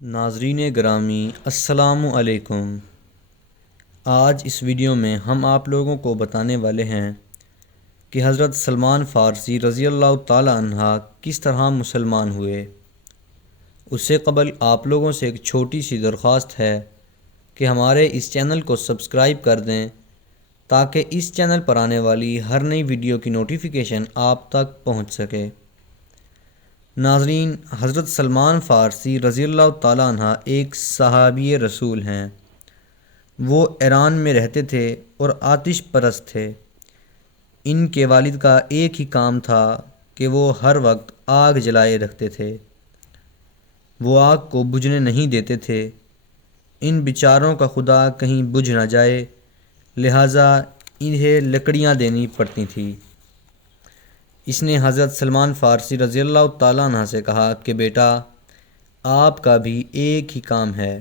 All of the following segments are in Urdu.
ناظرین گرامی السلام علیکم۔ آج اس ویڈیو میں ہم آپ لوگوں کو بتانے والے ہیں کہ حضرت سلمان فارسی رضی اللہ تعالیٰ عنہ کس طرح مسلمان ہوئے۔ اس سے قبل آپ لوگوں سے ایک چھوٹی سی درخواست ہے کہ ہمارے اس چینل کو سبسکرائب کر دیں تاکہ اس چینل پر آنے والی ہر نئی ویڈیو کی نوٹیفیکیشن آپ تک پہنچ سکے۔ ناظرین، حضرت سلمان فارسی رضی اللہ تعالیٰ عنہ ایک صحابی رسول ہیں۔ وہ ایران میں رہتے تھے اور آتش پرست تھے۔ ان کے والد کا ایک ہی کام تھا کہ وہ ہر وقت آگ جلائے رکھتے تھے۔ وہ آگ کو بجھنے نہیں دیتے تھے۔ ان بیچاروں کا خدا کہیں بجھ نہ جائے، لہٰذا انہیں لکڑیاں دینی پڑتی تھیں۔ اس نے حضرت سلمان فارسی رضی اللہ تعالیٰ عنہ سے کہا کہ بیٹا، آپ کا بھی ایک ہی کام ہے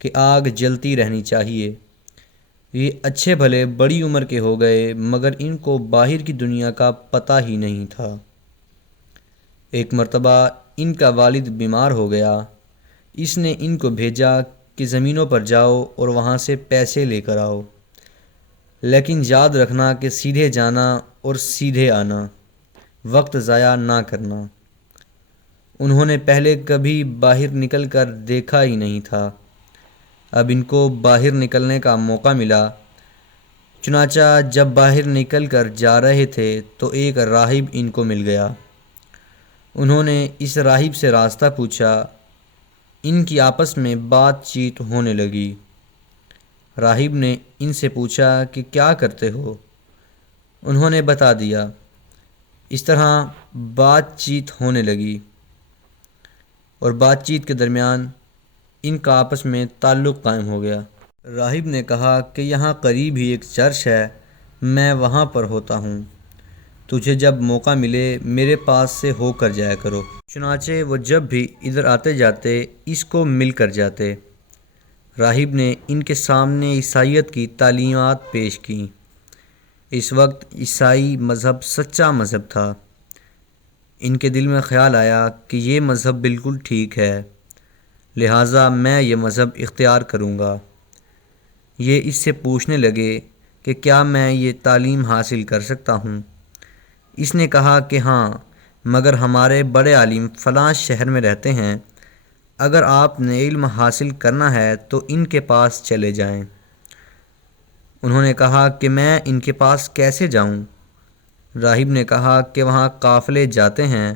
کہ آگ جلتی رہنی چاہیے۔ یہ اچھے بھلے بڑی عمر کے ہو گئے مگر ان کو باہر کی دنیا کا پتہ ہی نہیں تھا۔ ایک مرتبہ ان کا والد بیمار ہو گیا۔ اس نے ان کو بھیجا کہ زمینوں پر جاؤ اور وہاں سے پیسے لے کر آؤ، لیکن یاد رکھنا کہ سیدھے جانا اور سیدھے آنا، وقت ضائع نہ کرنا۔ انہوں نے پہلے کبھی باہر نکل کر دیکھا ہی نہیں تھا۔ اب ان کو باہر نکلنے کا موقع ملا۔ چنانچہ جب باہر نکل کر جا رہے تھے تو ایک راہب ان کو مل گیا۔ انہوں نے اس راہب سے راستہ پوچھا۔ ان کی آپس میں بات چیت ہونے لگی۔ راہب نے ان سے پوچھا کہ کیا کرتے ہو؟ انہوں نے بتا دیا۔ اس طرح بات چیت ہونے لگی اور بات چیت کے درمیان ان کا آپس میں تعلق قائم ہو گیا۔ راہب نے کہا کہ یہاں قریب ہی ایک چرچ ہے، میں وہاں پر ہوتا ہوں، تجھے جب موقع ملے میرے پاس سے ہو کر جایا کرو۔ چنانچہ وہ جب بھی ادھر آتے جاتے اس کو مل کر جاتے۔ راہب نے ان کے سامنے عیسائیت کی تعلیمات پیش کیں۔ اس وقت عیسائی مذہب سچا مذہب تھا۔ ان کے دل میں خیال آیا کہ یہ مذہب بالکل ٹھیک ہے، لہٰذا میں یہ مذہب اختیار کروں گا۔ یہ اس سے پوچھنے لگے کہ کیا میں یہ تعلیم حاصل کر سکتا ہوں؟ اس نے کہا کہ ہاں، مگر ہمارے بڑے عالم فلاں شہر میں رہتے ہیں، اگر آپ نے علم حاصل کرنا ہے تو ان کے پاس چلے جائیں۔ انہوں نے کہا کہ میں ان کے پاس کیسے جاؤں؟ راہب نے کہا کہ وہاں قافلے جاتے ہیں،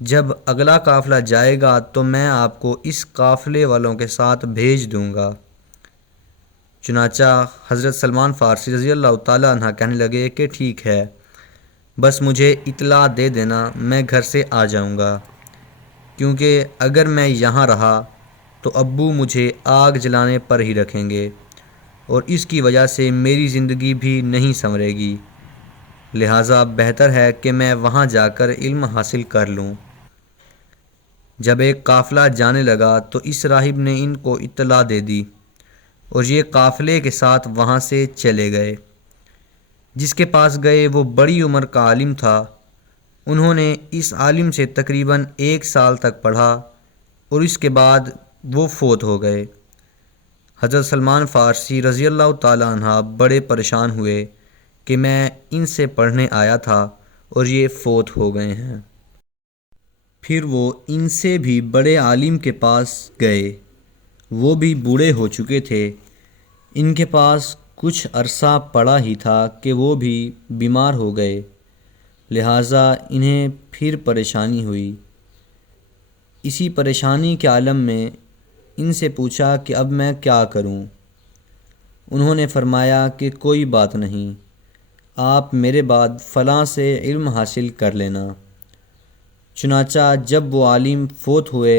جب اگلا قافلہ جائے گا تو میں آپ کو اس قافلے والوں کے ساتھ بھیج دوں گا۔ چنانچہ حضرت سلمان فارسی رضی اللہ تعالیٰ عنہ کہنے لگے کہ ٹھیک ہے، بس مجھے اطلاع دے دینا، میں گھر سے آ جاؤں گا، کیونکہ اگر میں یہاں رہا تو ابو مجھے آگ جلانے پر ہی رکھیں گے اور اس کی وجہ سے میری زندگی بھی نہیں سنورے گی، لہٰذا بہتر ہے کہ میں وہاں جا کر علم حاصل کر لوں۔ جب ایک قافلہ جانے لگا تو اس راہب نے ان کو اطلاع دے دی اور یہ قافلے کے ساتھ وہاں سے چلے گئے۔ جس کے پاس گئے وہ بڑی عمر کا عالم تھا۔ انہوں نے اس عالم سے تقریباً 1 سال تک پڑھا اور اس کے بعد وہ فوت ہو گئے۔ حضرت سلمان فارسی رضی اللہ تعالیٰ عنہ بڑے پریشان ہوئے کہ میں ان سے پڑھنے آیا تھا اور یہ فوت ہو گئے ہیں۔ پھر وہ ان سے بھی بڑے عالم کے پاس گئے۔ وہ بھی بوڑھے ہو چکے تھے۔ ان کے پاس کچھ عرصہ پڑا ہی تھا کہ وہ بھی بیمار ہو گئے، لہٰذا انہیں پھر پریشانی ہوئی۔ اسی پریشانی کے عالم میں ان سے پوچھا کہ اب میں کیا کروں؟ انہوں نے فرمایا کہ کوئی بات نہیں، آپ میرے بعد فلاں سے علم حاصل کر لینا۔ چنانچہ جب وہ عالم فوت ہوئے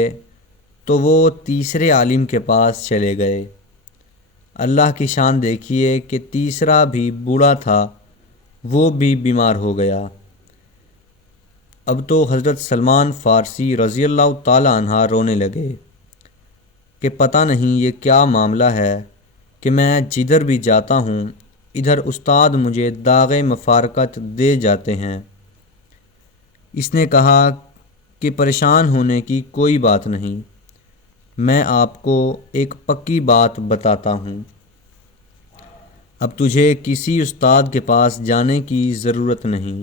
تو وہ تیسرے عالم کے پاس چلے گئے۔ اللہ کی شان دیکھیے کہ تیسرا بھی بوڑھا تھا، وہ بھی بیمار ہو گیا۔ اب تو حضرت سلمان فارسی رضی اللہ تعالیٰ عنہ رونے لگے کہ پتہ نہیں یہ کیا معاملہ ہے کہ میں جدھر بھی جاتا ہوں ادھر استاد مجھے داغ مفارقت دے جاتے ہیں۔ اس نے کہا کہ پریشان ہونے کی کوئی بات نہیں، میں آپ کو ایک پکی بات بتاتا ہوں، اب تجھے کسی استاد کے پاس جانے کی ضرورت نہیں۔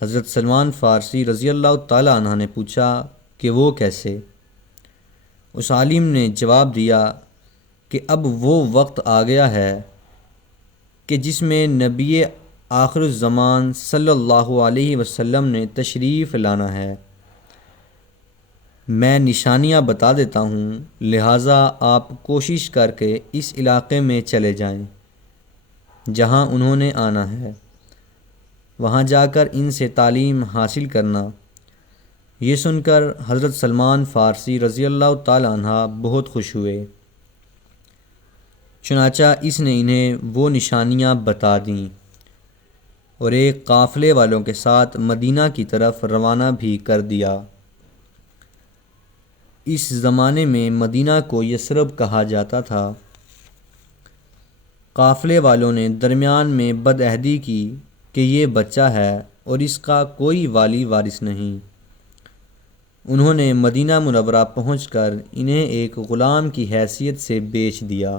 حضرت سلمان فارسی رضی اللہ تعالیٰ عنہ نے پوچھا کہ وہ کیسے؟ اس عالم نے جواب دیا کہ اب وہ وقت آ گیا ہے کہ جس میں نبی آخر الزمان صلی اللہ علیہ وسلم نے تشریف لانا ہے۔ میں نشانیاں بتا دیتا ہوں، لہٰذا آپ کوشش کر کے اس علاقے میں چلے جائیں جہاں انہوں نے آنا ہے، وہاں جا کر ان سے تعلیم حاصل کرنا۔ یہ سن کر حضرت سلمان فارسی رضی اللہ تعالیٰ عنہ بہت خوش ہوئے، چنانچہ اس نے انہیں وہ نشانیاں بتا دیں اور ایک قافلے والوں کے ساتھ مدینہ کی طرف روانہ بھی کر دیا۔ اس زمانے میں مدینہ کو یثرب کہا جاتا تھا۔ قافلے والوں نے درمیان میں بدعہدی کی کہ یہ بچہ ہے اور اس کا کوئی والی وارث نہیں۔ انہوں نے مدینہ منورہ پہنچ کر انہیں ایک غلام کی حیثیت سے بیچ دیا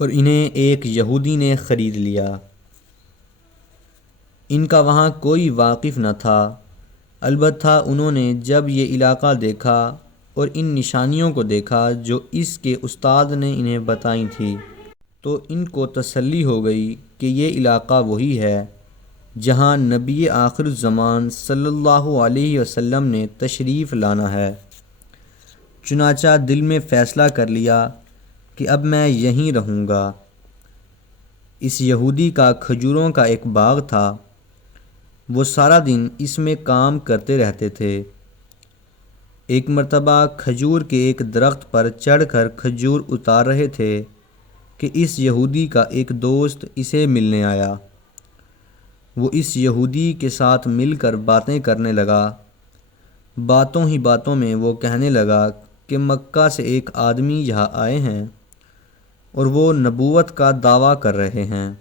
اور انہیں ایک یہودی نے خرید لیا۔ ان کا وہاں کوئی واقف نہ تھا، البتہ انہوں نے جب یہ علاقہ دیکھا اور ان نشانیوں کو دیکھا جو اس کے استاد نے انہیں بتائی تھی، تو ان کو تسلی ہو گئی کہ یہ علاقہ وہی ہے جہاں نبی آخر الزمان صلی اللہ علیہ وسلم نے تشریف لانا ہے۔ چنانچہ دل میں فیصلہ کر لیا کہ اب میں یہیں رہوں گا۔ اس یہودی کا کھجوروں کا ایک باغ تھا، وہ سارا دن اس میں کام کرتے رہتے تھے۔ ایک مرتبہ کھجور کے ایک درخت پر چڑھ کر کھجور اتار رہے تھے کہ اس یہودی کا ایک دوست اسے ملنے آیا۔ وہ اس یہودی کے ساتھ مل کر باتیں کرنے لگا۔ باتوں ہی باتوں میں وہ کہنے لگا کہ مکہ سے ایک آدمی یہاں آئے ہیں اور وہ نبوت کا دعویٰ کر رہے ہیں۔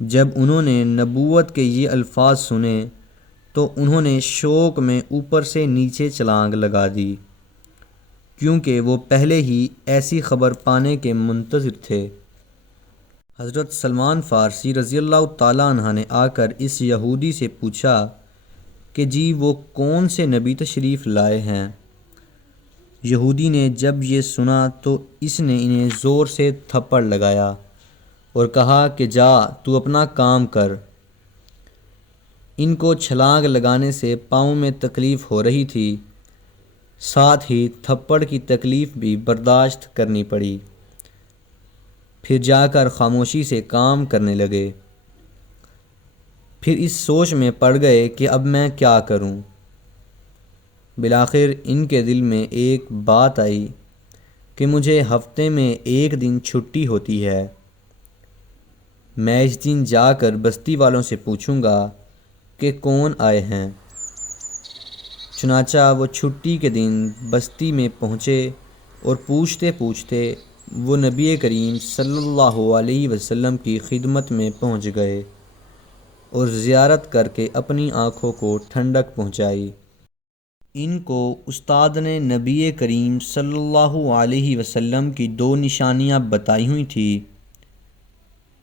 جب انہوں نے نبوت کے یہ الفاظ سنے تو انہوں نے شوق میں اوپر سے نیچے چھلانگ لگا دی، کیونکہ وہ پہلے ہی ایسی خبر پانے کے منتظر تھے۔ حضرت سلمان فارسی رضی اللہ تعالیٰ عنہ نے آ کر اس یہودی سے پوچھا کہ جی وہ کون سے نبی تشریف لائے ہیں؟ یہودی نے جب یہ سنا تو اس نے انہیں زور سے تھپڑ لگایا اور کہا کہ جا تو اپنا کام کر۔ ان کو چھلانگ لگانے سے پاؤں میں تکلیف ہو رہی تھی، ساتھ ہی تھپڑ کی تکلیف بھی برداشت کرنی پڑی۔ پھر جا کر خاموشی سے کام کرنے لگے۔ پھر اس سوچ میں پڑ گئے کہ اب میں کیا کروں۔ بالآخر ان کے دل میں ایک بات آئی کہ مجھے ہفتے میں ایک دن چھٹی ہوتی ہے، میں اس دن جا کر بستی والوں سے پوچھوں گا کہ کون آئے ہیں۔ چنانچہ وہ چھٹی کے دن بستی میں پہنچے اور پوچھتے پوچھتے وہ نبی کریم صلی اللہ علیہ وسلم کی خدمت میں پہنچ گئے اور زیارت کر کے اپنی آنکھوں کو ٹھنڈک پہنچائی۔ ان کو استاد نے نبی کریم صلی اللہ علیہ وسلم کی دو نشانیاں بتائی ہوئی تھیں۔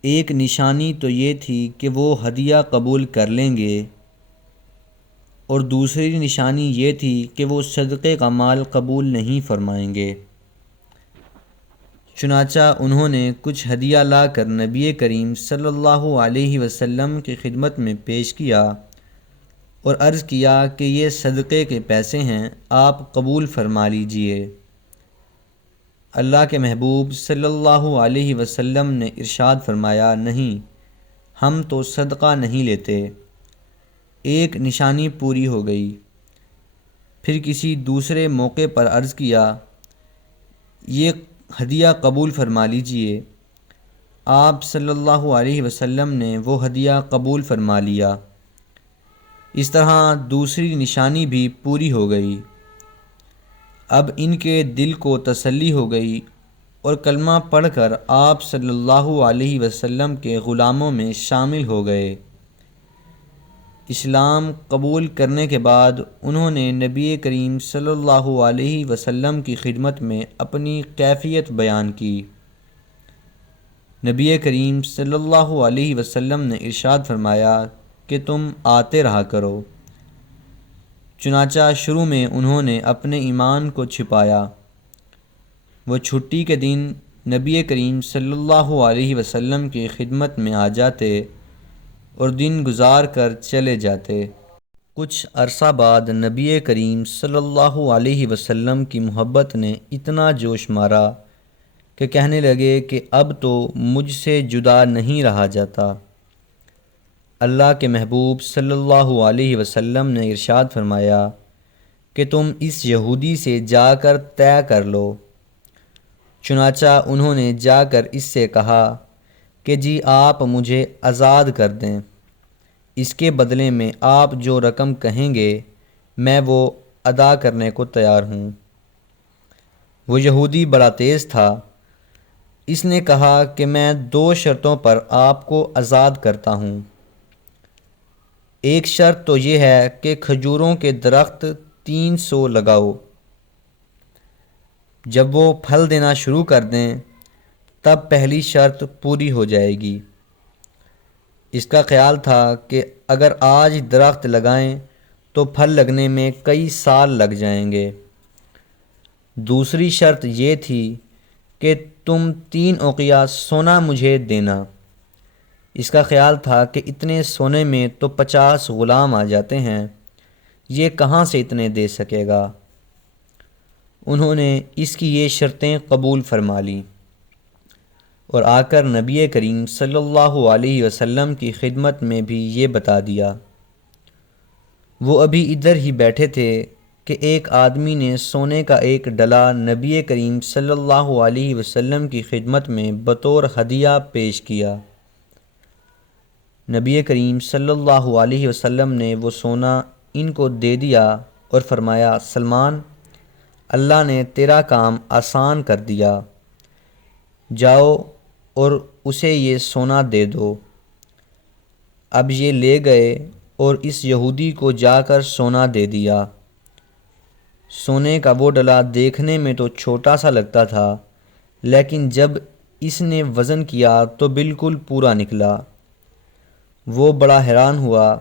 ایک نشانی تو یہ تھی کہ وہ ہدیہ قبول کر لیں گے اور دوسری نشانی یہ تھی کہ وہ صدقے کا مال قبول نہیں فرمائیں گے۔ چنانچہ انہوں نے کچھ ہدیہ لا کر نبی کریم صلی اللہ علیہ وسلم کی خدمت میں پیش کیا اور عرض کیا کہ یہ صدقے کے پیسے ہیں، آپ قبول فرما لیجئے۔ اللہ کے محبوب صلی اللہ علیہ وسلم نے ارشاد فرمایا، نہیں، ہم تو صدقہ نہیں لیتے۔ ایک نشانی پوری ہو گئی۔ پھر کسی دوسرے موقع پر عرض کیا، یہ ہدیہ قبول فرما لیجئے۔ آپ صلی اللہ علیہ وسلم نے وہ ہدیہ قبول فرما لیا۔ اس طرح دوسری نشانی بھی پوری ہو گئی۔ اب ان کے دل کو تسلی ہو گئی اور کلمہ پڑھ کر آپ صلی اللہ علیہ وسلم کے غلاموں میں شامل ہو گئے۔ اسلام قبول کرنے کے بعد انہوں نے نبی کریم صلی اللہ علیہ وسلم کی خدمت میں اپنی کیفیت بیان کی۔ نبی کریم صلی اللہ علیہ وسلم نے ارشاد فرمایا کہ تم آتے رہا کرو۔ چنانچہ شروع میں انہوں نے اپنے ایمان کو چھپایا۔ وہ چھٹی کے دن نبی کریم صلی اللہ علیہ وسلم کی خدمت میں آ جاتے اور دن گزار کر چلے جاتے۔ کچھ عرصہ بعد نبی کریم صلی اللہ علیہ وسلم کی محبت نے اتنا جوش مارا کہ کہنے لگے کہ اب تو مجھ سے جدا نہیں رہا جاتا۔ اللہ کے محبوب صلی اللہ علیہ وسلم نے ارشاد فرمایا کہ تم اس یہودی سے جا کر طے کر لو۔ چنانچہ انہوں نے جا کر اس سے کہا کہ جی آپ مجھے آزاد کر دیں، اس کے بدلے میں آپ جو رقم کہیں گے میں وہ ادا کرنے کو تیار ہوں۔ وہ یہودی بڑا تیز تھا، اس نے کہا کہ میں 2 شرطوں پر آپ کو آزاد کرتا ہوں۔ ایک شرط تو یہ ہے کہ کھجوروں کے درخت 300 لگاؤ، جب وہ پھل دینا شروع کر دیں تب پہلی شرط پوری ہو جائے گی۔ اس کا خیال تھا کہ اگر آج درخت لگائیں تو پھل لگنے میں کئی سال لگ جائیں گے۔ دوسری شرط یہ تھی کہ تم 3 اوقیہ سونا مجھے دینا۔ اس کا خیال تھا کہ اتنے سونے میں تو 50 غلام آ جاتے ہیں، یہ کہاں سے اتنے دے سکے گا؟ انہوں نے اس کی یہ شرطیں قبول فرما لیں اور آ کر نبی کریم صلی اللہ علیہ وسلم کی خدمت میں بھی یہ بتا دیا۔ وہ ابھی ادھر ہی بیٹھے تھے کہ ایک آدمی نے سونے کا ایک ڈلا نبی کریم صلی اللہ علیہ وسلم کی خدمت میں بطور ہدیہ پیش کیا۔ نبی کریم صلی اللہ علیہ وسلم نے وہ سونا ان کو دے دیا اور فرمایا، سلمان، اللہ نے تیرا کام آسان کر دیا، جاؤ اور اسے یہ سونا دے دو۔ اب یہ لے گئے اور اس یہودی کو جا کر سونا دے دیا۔ سونے کا وہ ڈلا دیکھنے میں تو چھوٹا سا لگتا تھا، لیکن جب اس نے وزن کیا تو بالکل پورا نکلا۔ وہ بڑا حیران ہوا،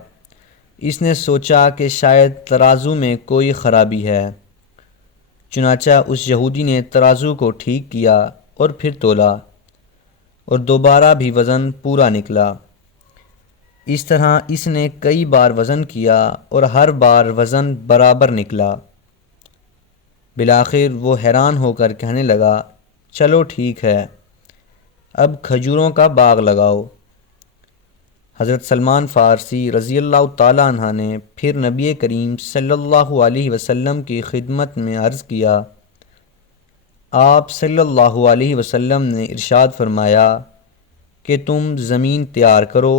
اس نے سوچا کہ شاید ترازو میں کوئی خرابی ہے۔ چنانچہ اس یہودی نے ترازو کو ٹھیک کیا اور پھر تولا اور دوبارہ بھی وزن پورا نکلا۔ اس طرح اس نے کئی بار وزن کیا اور ہر بار وزن برابر نکلا۔ بالآخر وہ حیران ہو کر کہنے لگا، چلو ٹھیک ہے، اب کھجوروں کا باغ لگاؤ۔ حضرت سلمان فارسی رضی اللہ تعالیٰ عنہ نے پھر نبی کریم صلی اللہ علیہ وسلم کی خدمت میں عرض کیا۔ آپ صلی اللہ علیہ وسلم نے ارشاد فرمایا کہ تم زمین تیار کرو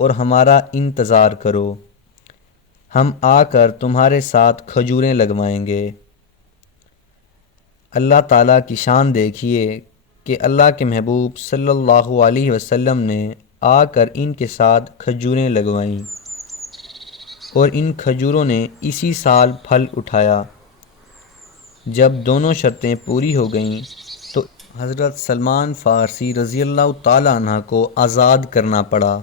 اور ہمارا انتظار کرو، ہم آ کر تمہارے ساتھ کھجوریں لگوائیں گے۔ اللہ تعالیٰ کی شان دیکھیے کہ اللہ کے محبوب صلی اللہ علیہ وسلم نے آ کر ان کے ساتھ کھجوریں لگوائیں اور ان کھجوروں نے اسی سال پھل اٹھایا۔ جب دونوں شرطیں پوری ہو گئیں تو حضرت سلمان فارسی رضی اللہ تعالیٰ عنہ کو آزاد کرنا پڑا۔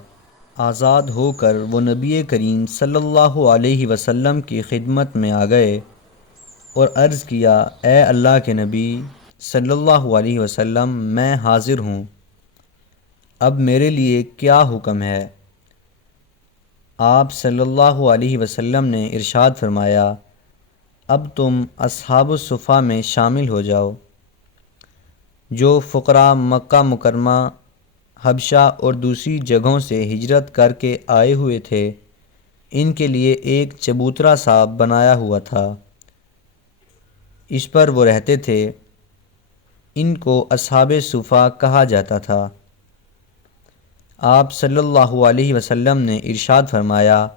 آزاد ہو کر وہ نبی کریم صلی اللہ علیہ وسلم کی خدمت میں آ گئے اور عرض کیا، اے اللہ کے نبی صلی اللہ علیہ وسلم، میں حاضر ہوں، اب میرے لیے کیا حکم ہے؟ آپ صلی اللہ علیہ وسلم نے ارشاد فرمایا، اب تم اصحاب الصفہ میں شامل ہو جاؤ۔ جو فقراء مکہ مکرمہ، حبشہ اور دوسری جگہوں سے ہجرت کر کے آئے ہوئے تھے، ان کے لیے ایک چبوترا سا بنایا ہوا تھا، اس پر وہ رہتے تھے، ان کو اصحاب صفہ کہا جاتا تھا۔ آپ صلی اللہ علیہ وسلم نے ارشاد فرمایا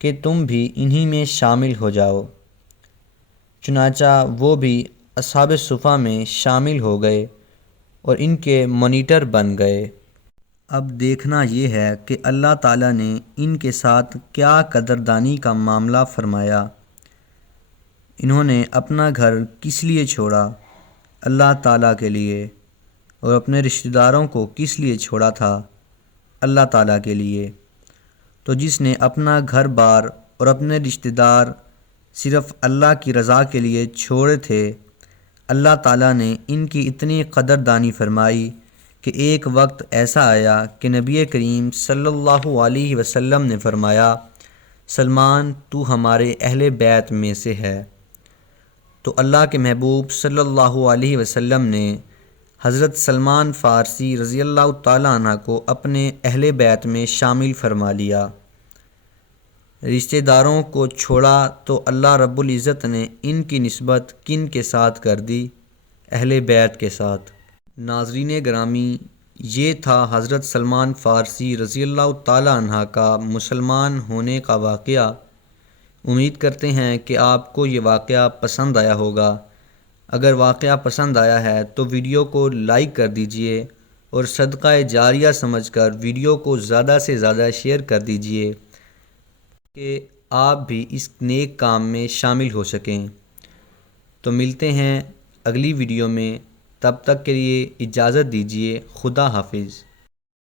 کہ تم بھی انہی میں شامل ہو جاؤ۔ چنانچہ وہ بھی اصحاب صفہ میں شامل ہو گئے اور ان کے مانیٹر بن گئے۔ اب دیکھنا یہ ہے کہ اللہ تعالیٰ نے ان کے ساتھ کیا قدردانی کا معاملہ فرمایا۔ انہوں نے اپنا گھر کس لیے چھوڑا؟ اللہ تعالیٰ کے لیے۔ اور اپنے رشتہ داروں کو کس لیے چھوڑا تھا؟ اللہ تعالیٰ کے لیے۔ تو جس نے اپنا گھر بار اور اپنے رشتہ دار صرف اللہ کی رضا کے لیے چھوڑے تھے، اللہ تعالیٰ نے ان کی اتنی قدردانی فرمائی کہ ایک وقت ایسا آیا کہ نبی کریم صلی اللہ علیہ وسلم نے فرمایا، سلمان تو ہمارے اہل بیت میں سے ہے۔ تو اللہ کے محبوب صلی اللہ علیہ وسلم نے حضرت سلمان فارسی رضی اللہ تعالیٰ عنہ کو اپنے اہل بیت میں شامل فرما لیا۔ رشتہ داروں کو چھوڑا تو اللہ رب العزت نے ان کی نسبت کن کے ساتھ کر دی؟ اہل بیت کے ساتھ۔ ناظرین گرامی، یہ تھا حضرت سلمان فارسی رضی اللہ تعالیٰ عنہ کا مسلمان ہونے کا واقعہ۔ امید کرتے ہیں کہ آپ کو یہ واقعہ پسند آیا ہوگا۔ اگر واقعہ پسند آیا ہے تو ویڈیو کو لائک کر دیجئے اور صدقہ جاریہ سمجھ کر ویڈیو کو زیادہ سے زیادہ شیئر کر دیجئے کہ آپ بھی اس نیک کام میں شامل ہو سکیں۔ تو ملتے ہیں اگلی ویڈیو میں، تب تک کے لیے اجازت دیجیے۔ خدا حافظ۔